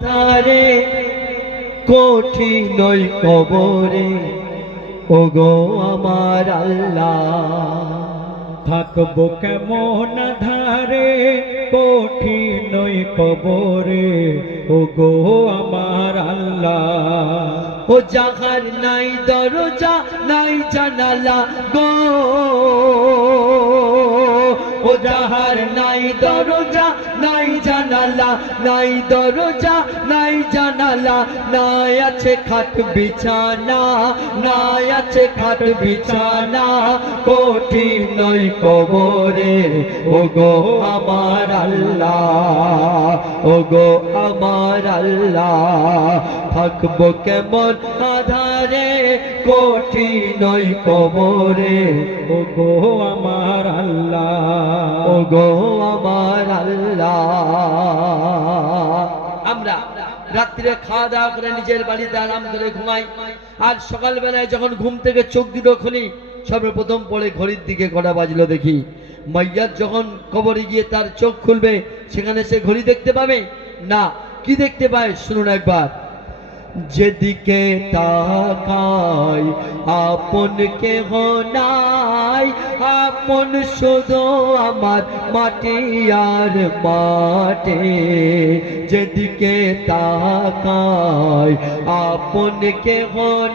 ধারে কঠিন কবরে ওগো আমার আল্লাহ, থাকবো কেমন ধারে কঠিন কবরে ওগো আমার আল্লাহ। ও যাহার নাই দরজা নাই জানালা গো, ও যাহার নাই দরজা নাই জানালা, নাই দরজা নাই জানালা, নাই আছে খাট বিছানা, নাই আছে খাট বিছানা, কঠিন কবরে ওগো আমার আল্লাহ, ওগো আমার আল্লাহ। থাকবো কেমন আধারে কঠিন কবরে ওগো আমার আল্লাহ, ওগো আমার আল্লাহ। আমরা রাত্রে খাওয়া দাওয়া করে নিজের বাড়িতে আরাম করে ঘুমাই, আর সকালবেলায় যখন ঘুম থেকে চোখ দুটো খুলি সর্বপ্রথম পড়ে ঘড়ির দিকে কটা বাজলো দেখি। মাইয়াত যখন কবরে গিয়ে তার চোখ খুলবে সেখানে সে ঘড়ি দেখতে পাবে না, কি দেখতে পায় শুনুন একবার। যেদিকে তাকাই আপন কেহ নাই, আপন শুধু আমার মাটি আর মাটি। যেদিকে তাকাই আপন কেহ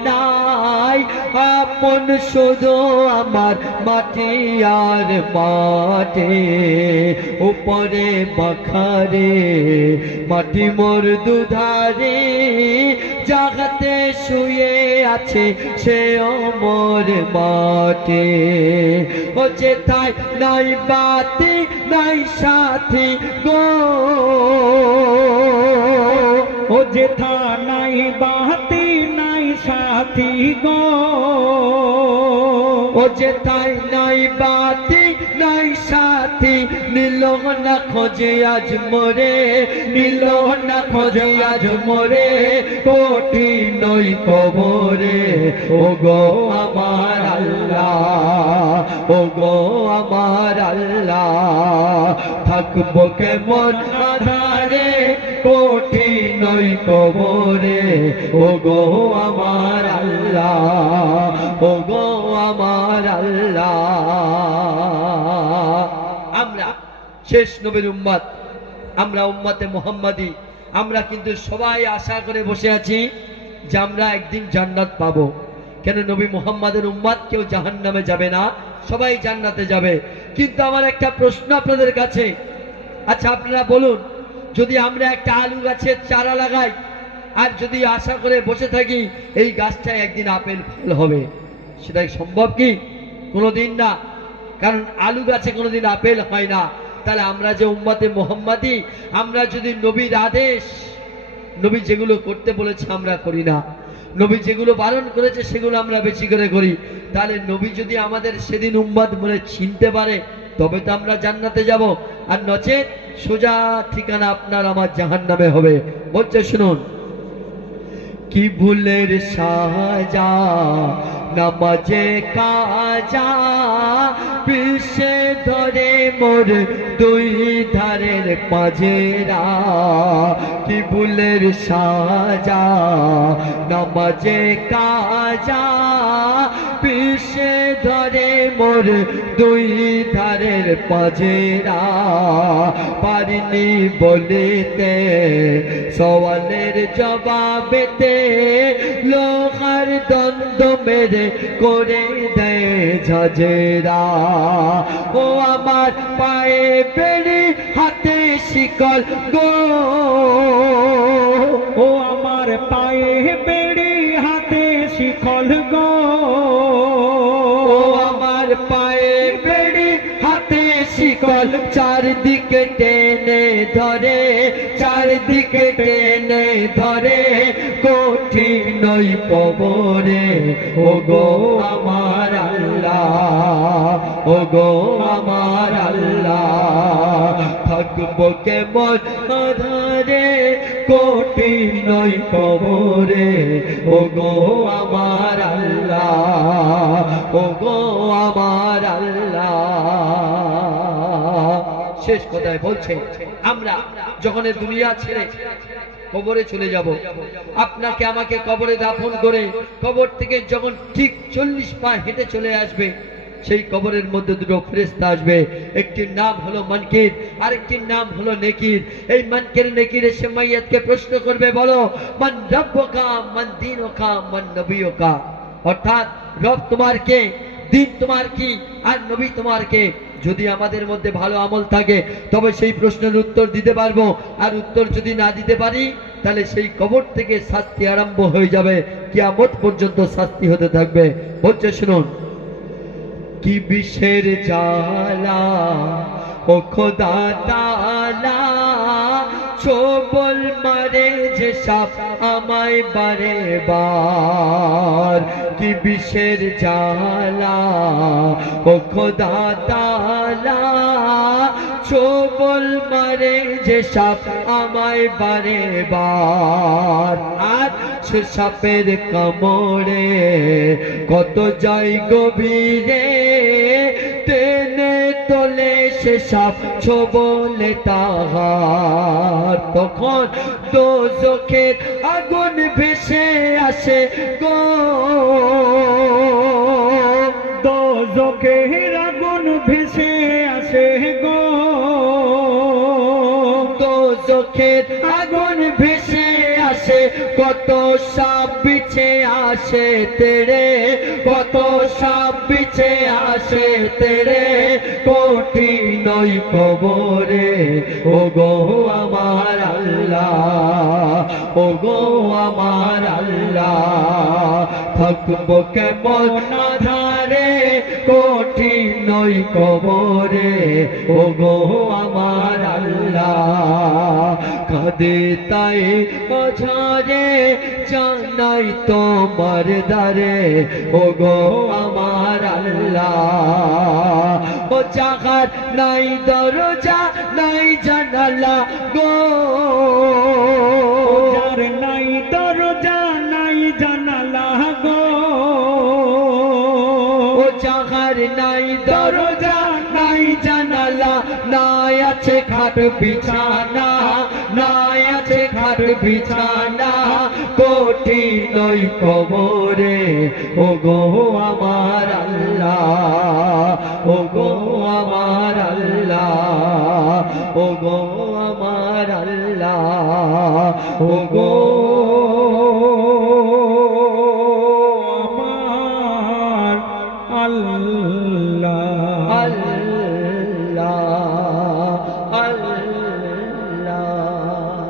নাই, আপন শুধু আমার মাটি আর মাটি। উপরে মাখারে মাটি মোর দুধারে, জাগাতে শুয়ে আছে সে অমর মাটি। ও যেথায় নাই বাতি নাই সাথী গো, ও যেথা নাই বাতি নাই সাথী গো, ও যেথায় নাই বাতি নাই সাথী, নিল না খোঁজে আজ মোরে, নিল না খোঁজে আজ মোরে, কঠিন কবরে ওগো আমার আল্লাহ, ওগো আমার আল্লাহ। থাকবো কেমন আধারে কঠিন কবরে ওগো আমার আল্লাহ, ওগো আমার আল্লাহ। আমরা শেষ নবীর উম্মত, আমরা উম্মতে মুহাম্মাদি, আমরা কিন্তু সবাই আশা করে বসে আছি যে আমরা একদিন জান্নাত পাবো। কেন নবী মুহাম্মাদের উম্মত কেউ জাহান্নামে যাবে না, সবাই জান্নাতে যাবে। কিন্তু আমার একটা প্রশ্ন আপনাদের কাছে, আচ্ছা আপনারা বলুন, যদি আমরা একটা আলু গাছের চারা লাগাই আর যদি আশা করে বসে থাকি এই গাছটায় একদিন আপেল ফল হবে, সেটা সম্ভব কি? কোনোদিন না, কারণ আলু গাছে কোনোদিন আপেল হয় না। তাহলে আমরা যে উম্মতে মুহাম্মাদি, আমরা যদি নবীর আদেশ, নবী যেগুলো করতে বলেছে আমরা করি না, নবী যেগুলো বারণ করেছে সেগুলো আমরা বেশি করে করি, তাহলে নবী যদি আমাদের সেদিন উম্মত বলে চিনতে পারে তবে তো আমরা জান্নাতে যাব, আর নচেত সোজা ঠিকানা আপনার আমার জাহান্নামে হবে। বলছে শুনুন, কি ভুলের সাজা নামাজে কাজা, পিছে ধরে মোর দুই ধারের পাজেরা। কি ভুলের সাজা নামাজে কাজা, পিছে ধরে মোর দুই ধারের পাজেরা। পারিনি বলিতে সওয়ালের জবাবেতে, লোহার দ্বন্দ্ব মেরে করে দেয় ঝাঁঝরা। ও আমার পায়ে বেড়ি হাতে শিকল গো, ও আমার পায়ে বেড়ি হাতে শিকল গো, ও আমার পায়ে বেড়ি হাতে শিকল, চারদিকে টেনে ধরে, চারদিকে টেনে ধরে, কঠিন কবরে ওগো আমার আল্লাহ, ওগো আমার আল্লাহ। থাকবো কেমন আধারে কঠিন কবরে ওগো আমার আল্লাহ, ওগো আমার আল্লাহ। শেষ কথায় বলছে, আমরা যখন এই দুনিয়া ছেড়ে কবরে চলে যাব। আপনাকে আমাকে কবরে দাফন করে কবর থেকে যখন ঠিক 40 পা হেঁটে চলে আসবে, সেই কবরের মধ্যে দুটো ফেরেশতা আসবে। একটির নাম হলো মানকির, আরেকটির নাম হলো নেকির। এই মানকির নেকির এসে মাইয়াতকে প্রশ্ন করবে, বলো মান রব্বুকা মান দীনুকা মান নবিয়ুকা, অর্থাৎ রব তোমার কে, দিন তোমার কি, আর নবী তোমার কে। যদি আমাদের মধ্যে ভালো আমল থাকে তবে সেই প্রশ্নের উত্তর দিতে পারবো, আর উত্তর যদি না দিতে পারি তাহলে সেই কবর থেকে শাস্তি আরম্ভ হয়ে যাবে, কিয়ামত পর্যন্ত শাস্তি হতে থাকবে। বলছে শুনুন, কি বিষের জ্বালা ও খোদা তাআলা, ছোবল মারে যে সাপ আমায় বারে বার। কি বিষের জ্বালা ও খোদা তাআলা, ছোবল মারে যে সাপ আমায় বারে বার। আর সে সাপের কামড়ে কত যায় গভীরে, টেনে তোলে সে সাপ ছোবলে তাহার। তখন দোজখের আগুন ভেসে আসে গো, দোজখের আগুন ভেসে আসে গো, দোজখের আগুন ভেসে আসে। কত সাপ বিছে আসে তেরে, কত সাপ বিছে আসে তেরে, কঠিন ওই কবরে ও গো আমার আল্লাহ, ও গো আমার আল্লাহ। থাকবো কেমন আধারে কঠিন ওই কবরে ও গো আমার আল্লাহ। কাঁদে তাই অঝরে জানাই তোমার দ্বারে ও গো আমার আল্লাহ। ও জাগার নাই দরজা নাই জানালা গো, যার নাই দরজা নাই জানালা গো, ও জাগার নাই দরজা নাই জানালা, নাই আছে খাট বিছানা, নাই আছে খাট বিছানা, কঠিন ওই কবরে ও গো আমার আল্লাহ, ও গো আমার আল্লাহ, ও গো আমার আল্লাহ, ও গো